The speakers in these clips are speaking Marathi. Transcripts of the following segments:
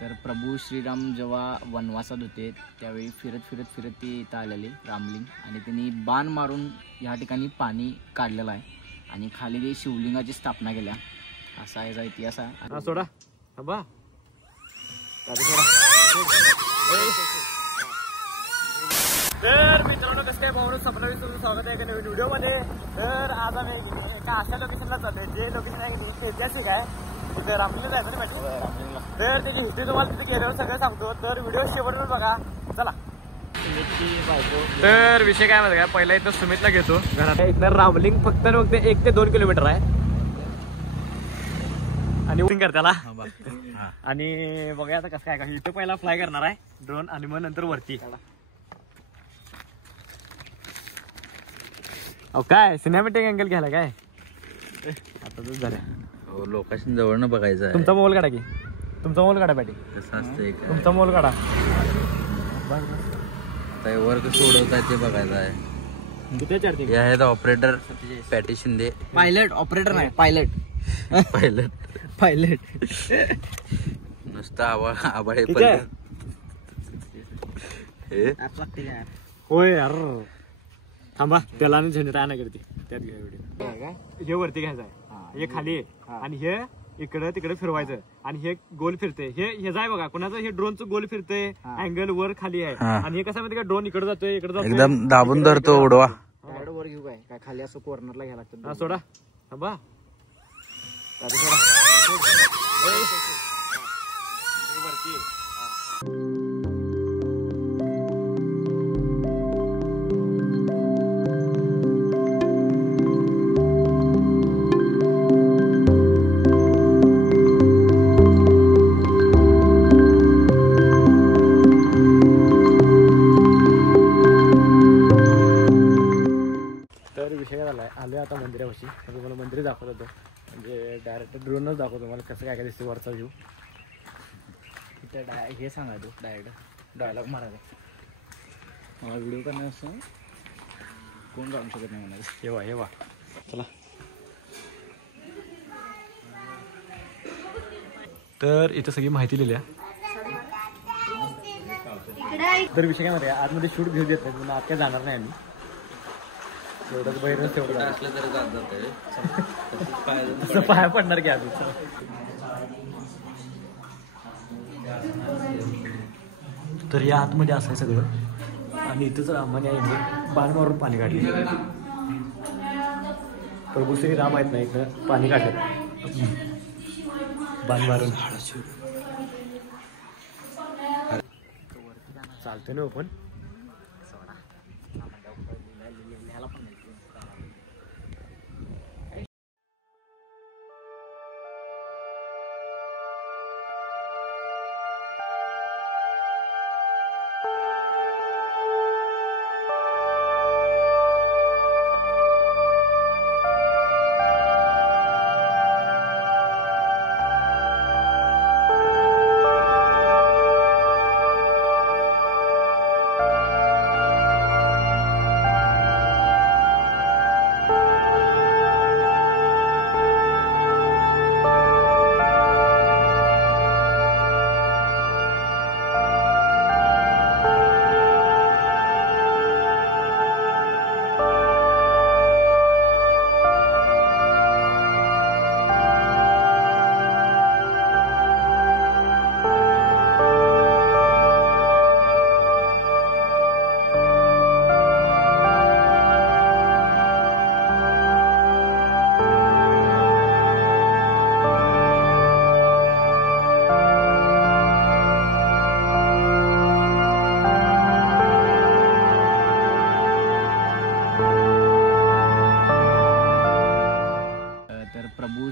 तर प्रभू श्रीराम जेव्हा वनवासात होते त्यावेळी फिरत फिरत फिरत ते इथं आलेले रामलिंग, आणि त्यांनी बाण मारून ह्या ठिकाणी पाणी काढलेलं आहे आणि खाली ते शिवलिंगाची स्थापना केल्या. असा याचा इतिहास आहे. सोडा तर मित्रांनो, कसं काय भाऊ सपना तुमचं स्वागत आहे नवीन व्हिडिओमध्ये. तर आज आम्ही एका अशा लोकेशनला चालतोय जे लोकेशन आहे ऐतिहासिक आहे. तिथे रामलिंग जायचं ना माझी. तर त्याची हिस्ट्री तुम्हाला तिथे गेल्यावर सगळं सांगतो. तर व्हिडिओ शेवटवर बघा. चला. तर विषय काय माहिती का, पहिला इथं सुमितला घेतो घरात. इथं रामलिंग फक्त 1 ते 2 किलोमीटर आहे आणि वॉकिंग कर त्याला. आणि बघा आता कसं काय, इथं पहिला फ्लाय करणार आहे ड्रोन आणि मग नंतर वरती. काय सिनेमॅटिक अँगल घ्यायला काय आता तूच झालं. लोकेशन जवळ बघायचं आहे. तुमचा मोबाईल काढा की, तुमचा मोबाईल काढा पाहिजे. कसं असतंय तुमचा मोबाईल काढा. वर्क सोडवत आहे ते बघायचं आहे. किती चार्जिंग? हे आहेत operator patty Shinde. Pilot operator नाही, पायलट नुसतं आबाळे होय यार. थांबा, त्याला झेंडे काय नाही करते त्यात घ्या व्हिडिओ. हे वरती घ्यायचं आहे, हे खाली आहे आणि हे इकडे तिकडे फिरवायचं आणि हे गोल फिरते. हे जाय बघा कुणाचं, हे ड्रोनचं गोल फिरते, अँगल वर खाली आहे. आणि हे कसं माहिती का, ड्रोन इकडे जातोय इकडे जातोय, एकदम दाबून धरतो उडवा. वर घेऊ काय खाली असं कॉर्नरला घ्यायला लागतं. सोडा थांबा. आलोय आता मंदिरापाशी. तुम्हाला मंदिर दाखवत होतो, म्हणजे डायरेक्ट ड्रोनच दाखवतो तुम्हाला कसं काय काय दिसते वरचा व्ह्यू. हे सांगा तू डायरेक्ट डायलॉग मारायला. मला व्हिडिओ करण्याचं कोण जाऊ शकत नाही म्हणायचं. हे वा चला. तर इथं सगळी माहिती लिहिली आहे. तर विषय काय माहिती आहे, आतमध्ये शूट घेऊ देत नाही म्हणून आत काय जाणार नाही आम्ही. एवढंच बाहेरच तेवढं असलं तरी असं पाया पडणार की आधी. तर या आतमध्ये असं आहे सगळं आणि इथंच रामाने बाण मारून पाणी काढले. प्रभू श्री राम आहेत ना, इथं पाणी काढलं बाण मारून. चालतंय ना पण.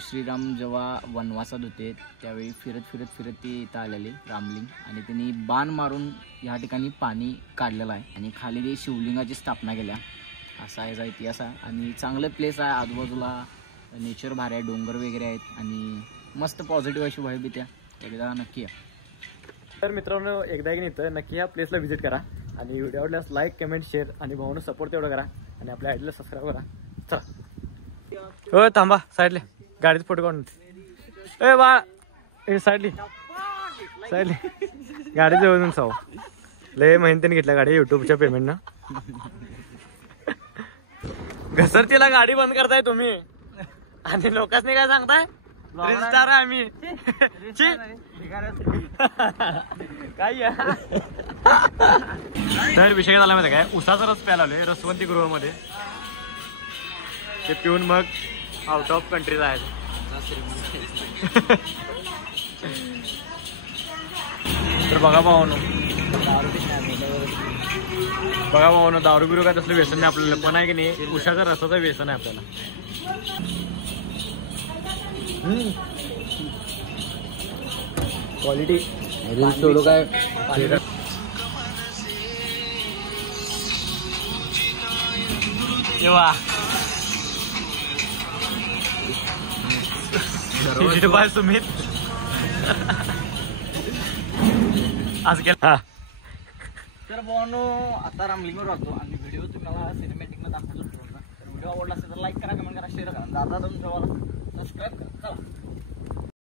श्रीराम जेव्हा वनवासात होते त्यावेळी फिरत फिरत फिरत ते इथं आलेले रामलिंग, आणि त्यांनी बाण मारून ह्या ठिकाणी पाणी काढलेलं आहे आणि खाली ते शिवलिंगाची स्थापना केल्या. असा याचा इतिहास आहे आणि चांगलं प्लेस आहे. आजूबाजूला नेचर भारी आहे, डोंगर वगैरे आहेत आणि मस्त पॉझिटिव्ह अशी वाईब येत्या. एकदा नक्की या. तर मित्रांनो, एकदा की नाही नक्की ह्या प्लेसला व्हिजिट करा आणि व्हिडिओ आवडल्यास लाईक कमेंट शेअर आणि भाऊनं सपोर्ट तेवढं करा आणि आपल्या आयडीला सबस्क्राईब करा. चला. हो थांबा, साईडला गाडीत फोटो काढून. ए बा साईडली चालेल गाडी जवळून साव लय मेहनतीने घेतल्या गाडी युट्यूबच्या पेमेंटनं. घसरतीला गाडी बंद करताय तुम्ही आणि लोकांनी काय सांगताय स्टार आहे आम्ही. काय तर विषय झाला माहिती काय उसाचा रस प्यायला आलोय रसवंती गृहामध्ये. ते पिऊन मग आउट ऑफ कंट्री जायचं. तर बघा भावानो दारू बिरू काय तसलं व्यसन नाही आपल्याला पण आहे की नाही उसाचा रसाचं व्यसन आहे आपल्याला. क्वालिटी सोडू काय जेव्हा बाय सुमित आज केला. तर भावानो आता रामलिंगवर राहतो आणि व्हिडिओ तुम्हाला सिनेमॅटिक मध्ये दाखवतो. तर व्हिडिओ आवडला असेल तर लाईक करा, कमेंट करा, शेअर करा. दादा तुमच्या सबस्क्राईब करा. चला.